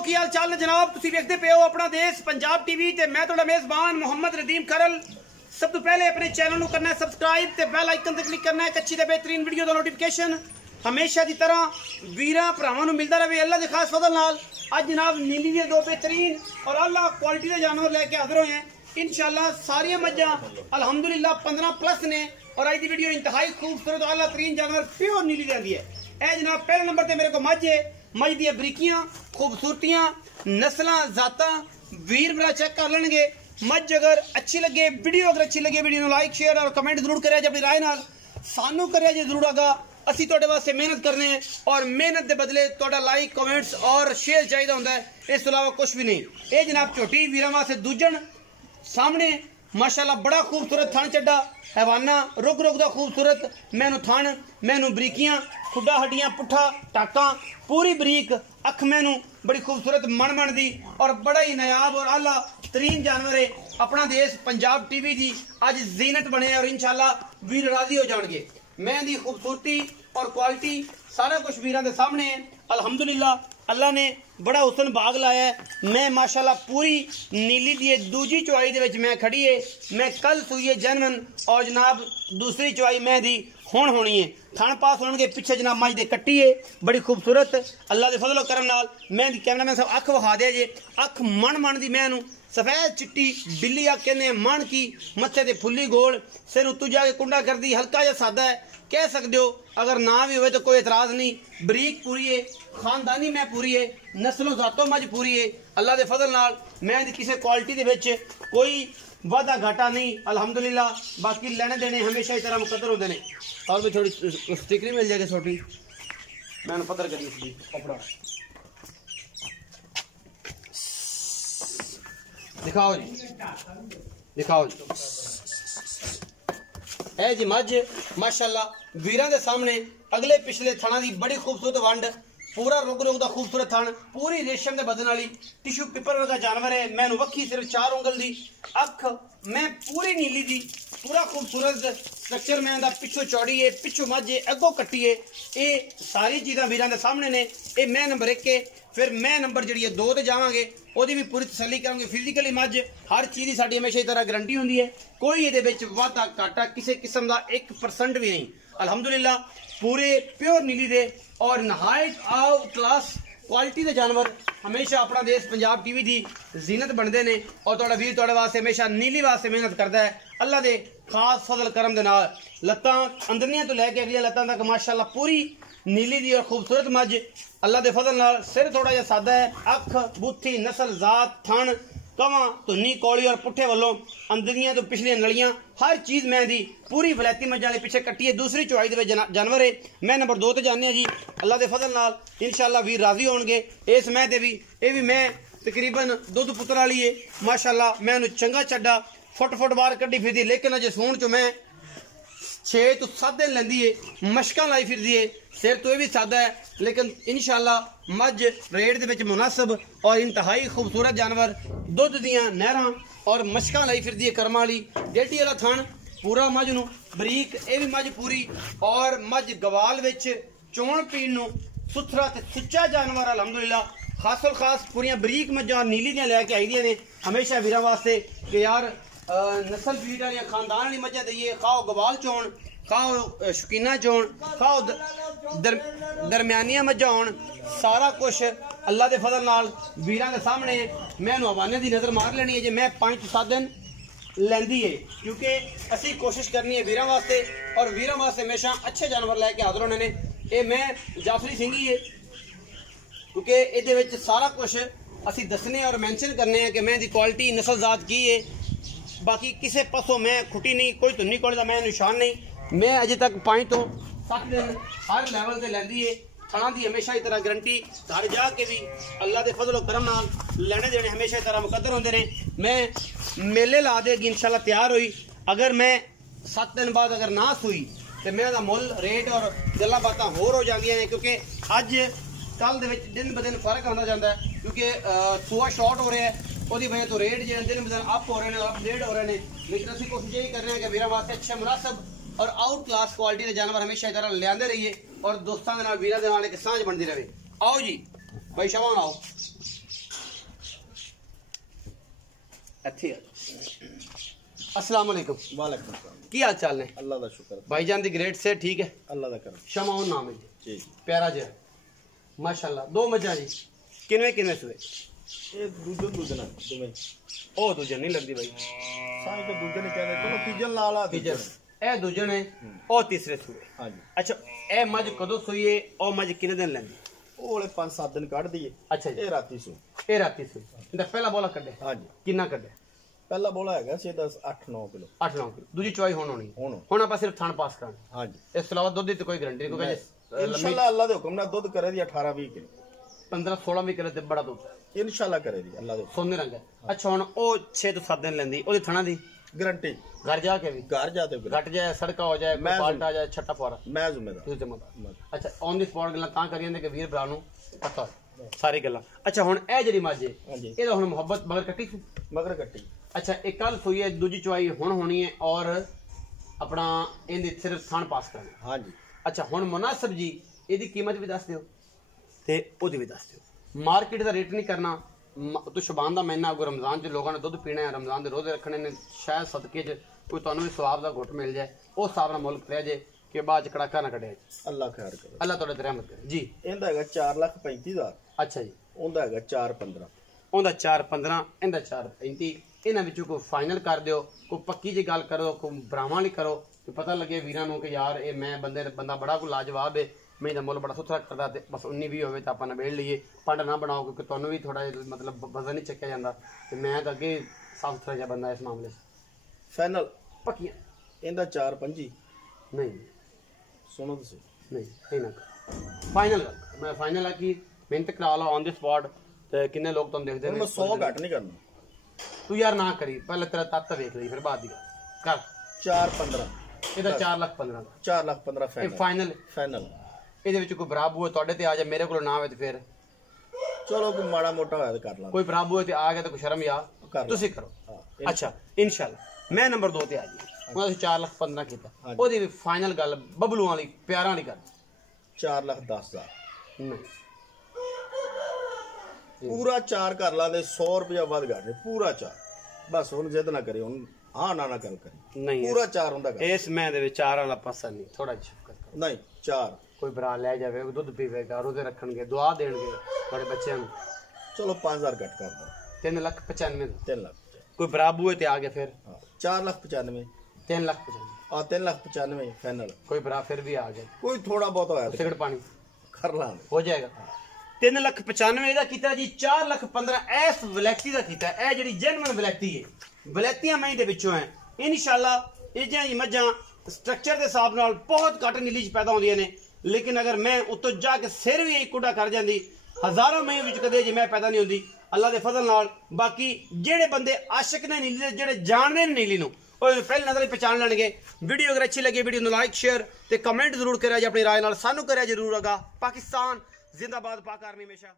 की हाल चाल ने जनाब तुसीं देखते पे हो अपना देश पंजाब टीवी ते मैं तुहाडा मेजबान मोहम्मद रदीम खरल। सब तो पहले अपने चैनल को करना है सबसक्राइब ते बेल आइकन ते क्लिक करना है अच्छी ते बेहतरीन वीडियो का नोटिफिकेशन हमेशा की तरह वीरां भरावां नूं मिलता रहे अल्लाह के खास फजल नाल। अज जनाब नीली दे दो बेहतरीन और अल्लाह क्वालिटी के जानवर लैके हाजिर होए हैं इंशाल्लाह। सारियां मज्जां अल्हम्दुलिल्लाह 15+ ने और अज की वीडियो इंतहाई खूबसूरत आला तरीन जानवर प्योर नीली दे आंदी है। ए जनाब पहले नंबर ते मेरे को मझ है, मझ दी बरीकियां खूबसूरतियां नस्लां जातां वीर मेरा चेक कर लेंगे। मझ अगर अच्छी लगे वीडियो अच्छी वीडियो लाइक शेयर और कमेंट जरूर करें अपनी राय नाल सानू करें जे जरूर आगा। असी तुहाडे वास्ते मेहनत करने हैं और मेहनत के बदले तुहाडा लाइक कमेंट्स और शेयर चाहिए होंदा है, इस अलावा कुछ भी नहीं। ये जनाब झोटी वीरां वास्ते दूजन सामने माशाल्लाह बड़ा खूबसूरत थन चड्डा हैवाना रुक रुक दा खूबसूरत मैनू थन मैनू बरीकियां खुडा हड्डियां पुट्ठा टाका पूरी बरीक अख मैनू बड़ी खूबसूरत मन दी और बड़ा ही नायाब और आला तरीन जानवर है। अपना देश पंजाब टीवी की अज जीनत बने और इंशाल्लाह वीर राजी हो जाएंगे। मैं दी खूबसूरती और क्वालिटी सारा कुछ वीरां दे सामने है। अल्हम्दुलिल्लाह अल्लाह ने बड़ा हुसन बाग लाया है। मैं माशाल्लाह पूरी नीली दी दूजी चुआई दे विच मैं खड़ी है। मैं कल सुई है जनवन और जनाब दूसरी चुआई मैं दी हुण होनी है। थन पास होने पिछे जनाब मझ दे कट्टी है बड़ी खूबसूरत अल्लाह के फजल करम नाल। मैं दी कैमरा मैन साहब अख विखा दे जे अख मन दी मैनू सफेद चिट्टी बिल्ली आ कहने मन की मत्थे ते फुल्ली गोल सिर उत्तू जाके कुंडा कर दी हल्का जा सादा है कह सकते हो। अगर ना भी हो तो कोई एतराज नहीं। बरीक पूरी है खानदानी मैं पूरी है नस्लों जातों मज पूरी है अल्लाह के फजल नाल। मैं किसी क्वालिटी दे विच कोई वादा घाटा नहीं अल्हम्दुलिल्लाह। बाकी लेने देने हमेशा ही तरह मुकद्दर होते हैं। और भी थोड़ी स्टिकरी मिल जाएगी छोटी मैंने पत्थर करी इसकी कपड़ा दिखाओ जी दिखाओ जी। ए जी मझ माशाल्लाह वीरां दे सामने अगले पिछले थाना दी बड़ी खूबसूरत वंड पूरा रुग रुग दा खूबसूरत थान पूरी रेशम दे बदन वाली टिशू पेपर वर्गा जानवर है। मैनू वक्खी सिर्फ 4 उंगल दी अख मैं पूरी नीली दी पूरा खूबसूरत स्ट्रक्चर मैं दा पिछू चौड़ी है पिछू मझ है अगों कट्टी है। ये सारी चीज़ां वीरां दे सामने ने। ये मैं नंबर 1 है फिर मैं नंबर जी 2 ते जावांगे ओदी भी पूरी तसल्ली करांगे। फिजिकली मझ हर चीज़ की साडी हमेशा इस तरह गारंटी होंदी है कोई ये वाधा घाटा किसी किस्म का 1% भी नहीं अल्हम्दुलिल्लाह। पूरे प्योर नीली दे और नहायत आउट क्लास क्वालिटी के जानवर हमेशा अपना देश पंजाब टीवी की जीनत बनते हैं और तुहाडा वीर तुहाडे वास्ते हमेशा नीली वास्ते मेहनत करता है अल्लाह के खास फजल करम दे नाल। लत्तां अंदरनियां तो लैके अगलियां लत्तां तक माशाल्लाह पूरी नीली दी और खूबसूरत मझ अल्लाह के फजल नाल। सिर थोड़ा जिहा सादा है अख बुत्थी नस्ल जात थन कवां धुन्नी कौली और पुट्ठे वालों अंदरियां तो पिछलियां नलियां हर चीज़ मैं दी पूरी वलैती मझां दे पिछे कट्टी है। दूसरी चुआई दे जानवर है मैं नंबर 2 ते जाने जी अल्लाह के फजल नाल इंशाल्लाह वीर राजी होणगे। इस मैं ते भी ये भी मैं तकरीबन दुध पुत्र वाली है माशाल्लाह। मैं उन्हें चंगा चड्डा फुट बाहर कड्डी फिरदी लेकिन अजे सूण चो मैं 6 तो 7 दिन लेंदी है मशकां लाई फिरदी है। सिर तो यह भी सादा है लेकिन इंशाल्लाह मझ रेट दे विच मुनासिब और इंतहाई खूबसूरत जानवर दुध दियां नहरां और मशकां लाई फिरदी है कर्मा वाली डेटी वाला थन पूरा मझ नूं बरीक ये भी मझ पूरी और मझ गवाल विच चोण पीण नूं सुथरा ते सुच्चा जानवर अल्हम्दुलिल्लाह। खासो खास पूरियां बरीक मझां नीली दियां लैके आई दियां ने हमेशा वीरां वास्ते कि यार नस्ल फीड वाली खानदान वाली मझां दईए खाओ गवाल चोण खाओ शौकीना चोण खाओ दरम्यानिया मझां होण सारा कुछ अल्लाह के फजल नाल वीरां दे सामने। मैं हवाने की नज़र मार लेनी है जे मैं 5 तो 7 दिन लैंदी है क्योंकि असी कोशिश करनी है वीरां वास्ते और वीरां वास्ते हमेशा अच्छे जानवर लैके हाजिर होने ने। ये मैं जाफरी सिंघी है क्योंकि ये सारा कुछ असी दसने और मैंशन करने हैं कि मैं दी क्वालिटी नस्ल जात की है। बाकी किसी पासों मैं खुटी नहीं कोई धुन्नी कोले का मैं निशान नहीं। मैं अजे तक 5 तो 7 दिन हर लैवल से लैंदी है थाना की हमेशा ही तरह गारंटी घर जाके भी अल्लाह के फजल करम नाल लेने देने हमेशा तरह मुकद्दर होंगे ने। मैं मेले ला देगी इंशाल्लाह तैयार हुई अगर मैं 7 दिन बाद अगर ना सुई तो मैं मुल रेट और गल्लां बातां होर हो जांदियां ने क्योंकि अज कल दे विच दिन ब दिन फर्क आंदा जांदा है क्योंकि सुआ शॉर्ट हो रहा है उसकी वजह तो रेट जो दिन ब दिन अप हो रहे हैं अपडेट हो रहे हैं। लेकिन असं कोशिश यही कर रहे हैं कि मेरा वास्ते अच्छे मुनासिब और आउट क्लास क्वालिटी के जानवर हमेशा इस तरह लियाते रहिए और दोस्तों के नाल वीरां दे नाल एक सांझ बनती रहे। आओ जी भाई शाबान आओ। अच्छी अस्सलाम वालेकुम। वालेकुम सलाम। की हाल चाल ने? अल्लाह दा शुक्र। भाईजान दी ग्रेड से ठीक है? अल्लाह दा करम। शमाउन नाम है जी। प्यारा जी माशाल्लाह। दो मजा जी किनवे किनवे सुए? ये दूजे ना दोवें ओ दूजे नहीं लगदी भाई साई के दूजे ने कहते चलो तीजन लाला तीजन ए दूजे ने ओ तीसरे सुए। हां जी। अच्छा ए मज कदों सुईए ओ मज किने दिन लेंदी? ओ वाले 5-7 दिन काट दिए। अच्छा जी। ये राती सु ए राती सुई इंदा पहला बोला कड्डे? हां जी। कितना कड्डे? पहला बोला हैगा सी 10 8-9 किलो। 8-9 किलो। दूजी चवाई होनी हुन आप सिर्फ थान पास करना। हां जी। इस अलावा दूध दी कोई गारंटी नहीं क्योंकि इंशाल्लाह अल्लाह दे हुक्म नाल दूध करे दी 18-20 किलो 15-16 किलो ते बड़ा दूध इंशाल्लाह करे दी अल्लाह दे सोने रंग है। अच्छा हुन ओ 6 तो 7 दिन लेंदी ओदी थणा दी गारंटी घर जाके भी घर जाते घट जाए सड़का हो जाए फाल्ट आ जाए छट्टा फौरा मैं जिम्मेदार तुझे जिम्मेदार। अच्छा ऑन दी स्पॉट गल्लां तां करी जंदे कि वीर भरा नूं पता सारी गल्लां। अच्छा हुन ए जेडी माजे एदा हुन मोहब्बत मगर कट्टी सी मगर कट्टी। अच्छा एक कल सुई है दूजी चवाई हुन होनी है और अपना इंदी सिर्फ थान पास करना। हां जी। अच्छा हुन मुनासिब जी एदी कीमत भी दस दियो ते ओदी भी दस दियो। मार्केट दा रेट नहीं करना तो शुबान दा महीना अगर रमजान च लोगों ने दुध पीना है रमजान के रोजे रखने ने शायद सदके च कोई तुहानू भी सवाब का घुट मिल जाए उस हिसाब नाल मुल्क रह जाए कि बाद च कड़ाका ना कटे। अल्लाह खैर करे अल्लाह तुहाडे ते रहमत करे जी। इंदा हैगा 4,35,000। अच्छा जी। उंदा हैगा 4,15 उंदा 4,15 इंदा 4,35 इन्हां विचों कोई फाइनल कर दियो कोई पक्की जी गल करो कोई भरावां वाली करो कि पता लगे वीरां नूं कि यार ये मैं बंदा बड़ा कोई लाजवाब है मैं इहदा मुल बड़ा सुथरा करदा ते बस 19 भी होवे तां आपां नबेड़ लईए पंड ना बनाओ क्योंकि तुहानू भी थोड़ा मतलब वजन नहीं चक्या जांदा ते मैं तां अगे साफ सुथरा जिहा बंदा इस मामले च। फाइनल पक्की इंदा 4,25 नहीं सुनो तुसीं नहीं ना फाइनल मैं फाइनल है कि मेहनत करा लो ऑन द स्पॉट ते किन्ने लोग तुम देखदे ने मैं 100 घट नहीं करना तू यार ना करी पहले तेरा तत्त वेख ली फिर बाद दी कर 4,15 ਇਹਦਾ 4,15 फाइनल फाइनल ਇਹਦੇ ਵਿੱਚ ਕੋਈ ਬਰਾਬੂ ਹੈ ਤੁਹਾਡੇ ਤੇ ਆ ਜਾ ਮੇਰੇ ਕੋਲ ਨਾ ਹੋਵੇ ਤੇ ਫਿਰ ਚਲੋ ਕੋਈ ਮਾੜਾ ਮੋਟਾ ਹੋਇਆ ਤੇ ਕਰ ਲਾਂ ਕੋਈ ਬਰਾਬੂ ਹੈ ਤੇ ਆ ਗਿਆ ਤੇ ਕੋਈ ਸ਼ਰਮ ਯਾ ਤੁਸੀਂ ਕਰੋ। ਅੱਛਾ ਇਨਸ਼ਾਅੱਲਾ ਮੈਂ ਨੰਬਰ 2 ਤੇ ਆ ਜੀ ਉਹਨਾਂ ਅਸੀਂ 4,15 ਕੀਤਾ ਉਹਦੀ ਵੀ ਫਾਈਨਲ ਗੱਲ ਬਬਲੂਆਂ ਵਾਲੀ ਪਿਆਰਾਂ ਵਾਲੀ ਗੱਲ 4,10,000 ਨਹੀਂ ਪੂਰਾ 4 ਕਰ ਲਾਂਦੇ 100 ਰੁਪਇਆ ਵੱਧ ਘੱਟ ਪੂਰਾ 4 ਬਸ ਹੁਣ ਜਿੱਦ ਨਾ ਕਰੀ ਹੁਣ हाँ ना ना गल करी नहीं पूरा 4 हुंदा इस मैं दे विच 4 वाला पासा नहीं थोड़ा शफकत करो नहीं 4 कोई भरा ले जावे दूध पीवेगा रोजे रखणगे दुआ देणगे बड़े बच्चों नु चलो 5,000 घट कर दो 3,95,000 3 लाख कोई बराबू है ते आ गया फिर 4,95,000 3,95,000 और 3,95,000 फाइनल कोई बरा फिर भी आ गया कोई थोड़ा बहुत होया सिगरेट पानी कर लांगे हो जाएगा 3,95,000 दा कीता जी 4,15,000 एस वैलेक्टी दा कीता ए जेडी जेन्युइन वैलेक्टी है वलैतियां मई दे विचों है इंशाअल्लाह इह जिही मझां स्ट्रक्चर के हिसाब नाल बहुत घट नीली च पैदा होंदियां ने लेकिन अगर मैं उत्तों जाके सिर भी एक कुड़ा कर जांदी हजारों मई विच कदे जे मैं पैदा नहीं होंदी अल्लाह दे फजल नाल। बाकी जेड़े बंदे आशिक ने नीली दे जेड़े जानदे ने नीली नूं ओह पहले नजर पहचान लैणगे। वीडियो अगर अच्छी लगे वीडियो नूं लाइक शेयर ते कमेंट जरूर करिया जे अपनी राय नाल सानू करिया जरूर। अगा पाकिस्तान जिंदाबाद पाक आर्मी हमेशा।